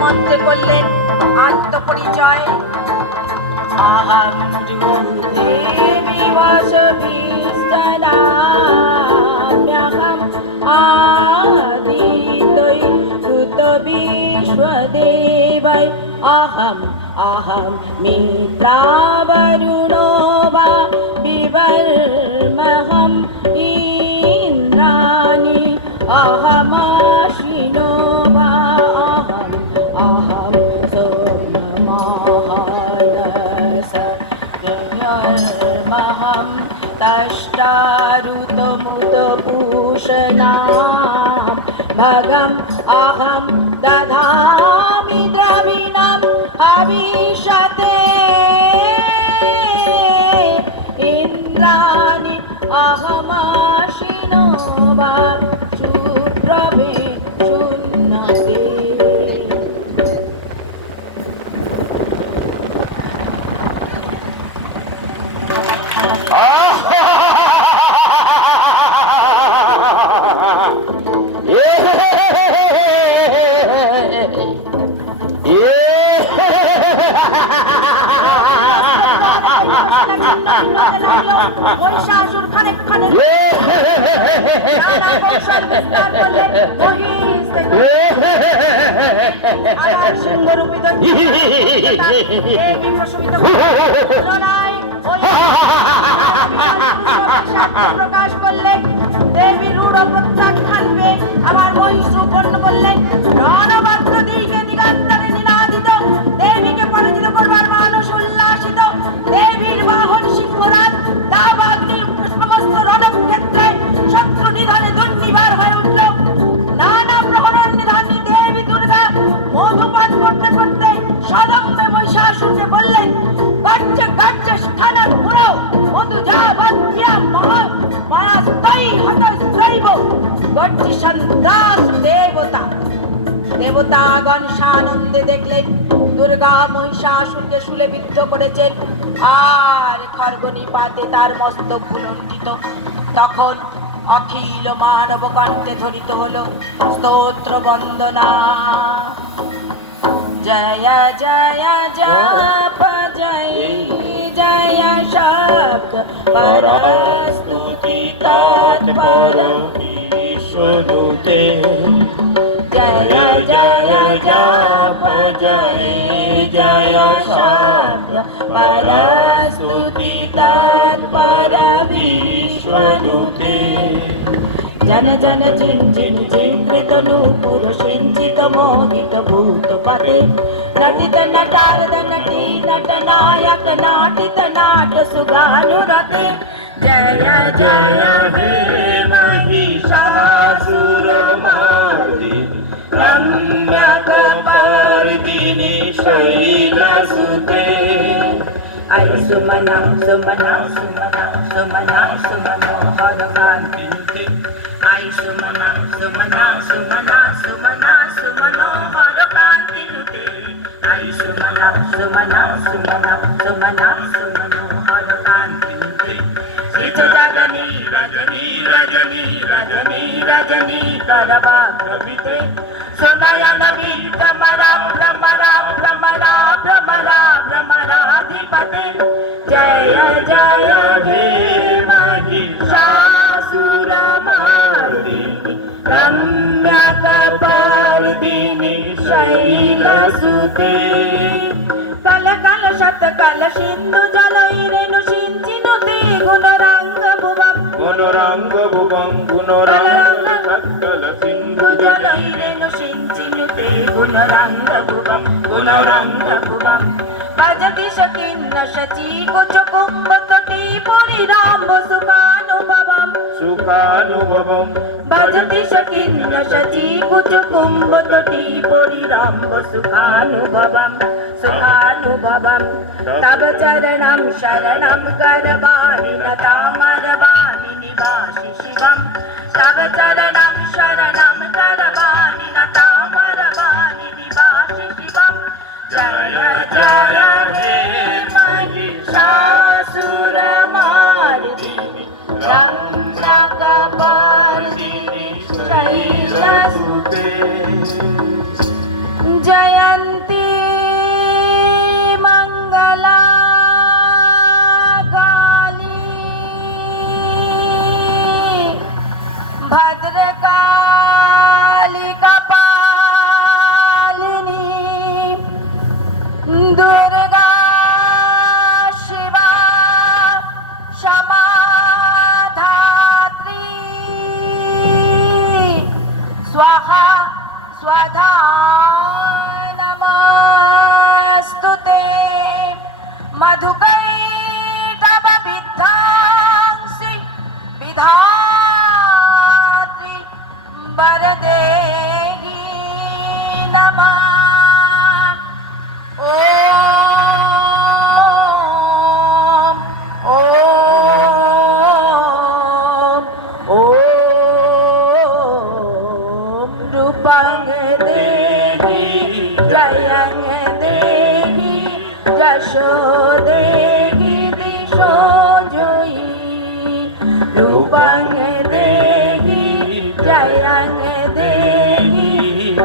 মন্ত্রে করলেন আত্মপরিচয়। আহম দেবী বাসবীষ্টনাম্যহম আদিতৈ সুত বিশ্বদেবৈ অহম অহম মিত্রাবরুণো বা বিবর্মহম ইন্দ্রাণি অহমাশিনো বা अहं सोममहदसमहं तष्टारुतमुतपूषणां भगम् अहं दधामि द्रविणं हविषते इन्द्राणि अहमाशिनो वा शुभ्रवे शुन्नते। মহিষাসুর খানে খানে সিংহরূপী প্রকাশ করলেন। দেবী রূঢ় প্রত্যাখ্যানবে আমার মহিষ উপন্ন করলেন। রণভদ্র দিকে দিগান্তরে নিনাদিত দেবীকে পরাজিত করবার মানুষ উল্লাসিত। দেবীর বাহন সিংহরাজ দাবাগ্নির সমস্ত রণক্ষেত্রে শত্রু নিধনে দুর্নিবার হয়ে উঠল। নানা প্রহরণ নিধানী দেবী দুর্গা মধুপান করতে করতে সদম্বে মহিষাসুরকে বললেন, গর্জে গর্জে স্থানার পুরো মধু যা বদ্যা মহা মায়াস্তৈ হতস্রৈব গর্জি সন্ত্রাস দেবতা। দেবতাগণ সানন্দে দেখলেন দুর্গা মহিষাসুরকে শুলে বিদ্ধ করেছেন আর খর্গনিপাতে তার মস্তক ভুলণ্ঠিত। তখন অখিল মানব কণ্ঠে ধ্বনিত হলো স্তোত্র বন্দনা। জয় জয় জপ জয় জয় শব্দ পরস্তুতি তৎপর বিশ্বদূতে। জয় জয় জপ জয় জয় শব্দ পরস্তুতি তৎপর বিশ্বদূতে। जन जन जिन जिन जिंकृत नूपुर सिंचित मोहित भूत पते नटित नटारद नटी नट नायक नाटित नाट सुगानुरते। जय जय हे महिषासुरमर्दिनि रम्यकपर्दिनि शैलसुते। आई सुमना सुमना सुमना सुमना सुमनोहर कांति। आई सुमना सुमना सुमना सुमना सुमनोहर कांति। आई सुमना सुमना सुमना सुमना सुमनोहर कांति। सिज जगनी रजनी रजनी रजनी रजनी करवाग्रविते। सुनयन भ्रमरा भ्रमरा भ्रमरा भ्रमरा भ्रमराधिपते। जय जय हे महिषासुरमर्दिनि रम्यकपर्दिनि शैलसुते। कल कल शत कल सिंधु जलै रेणु सिंचिनुते गुणरङ्गभुवं गुणरङ्गभुवं गुणरङ्गसक्कलसिन्धुजले रेणुसिञ्चिनुते गुणरङ्गभुवं गुणरङ्गभुवं भजति सखिन्न शची कुचकुम्भतटी पुरीराम्ब सुखानुभवम् सुखानुभवं भजति सखिन्न शची कुचकुम्भतटी पुरीराम्ब सुखानुभवम् सुखानुभवम् तव चरणं शरणं करवाणि नतामरवाणि निवासि शिवम् तव चरणं शरणं करवाणि नतामरवाणि निवासि शिवम् जय जय हे महिषासुरमर्दिनि रम्यकपर्दिनि शैलसुते जयन्ती मंगला काली भद्रकाली कपालिनी दुर्गा शिवा क्षमा धात्री स्वाहा स्वधा नमस्तुते मधुकैटभ विद्धांसि विधात्री वरदेहि नमः ॐ ॐ ॐ रूपं देहि जयं देहि यशो देहि दिशो जोयि रूपं देहि जयं देहि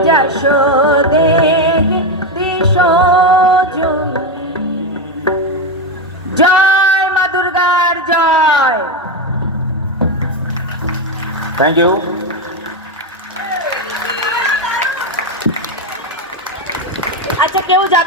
यशो देहि दिशो जोयि जय মা দুর্গার জয়। थैंक यू আচ্ছা কেউ যাবে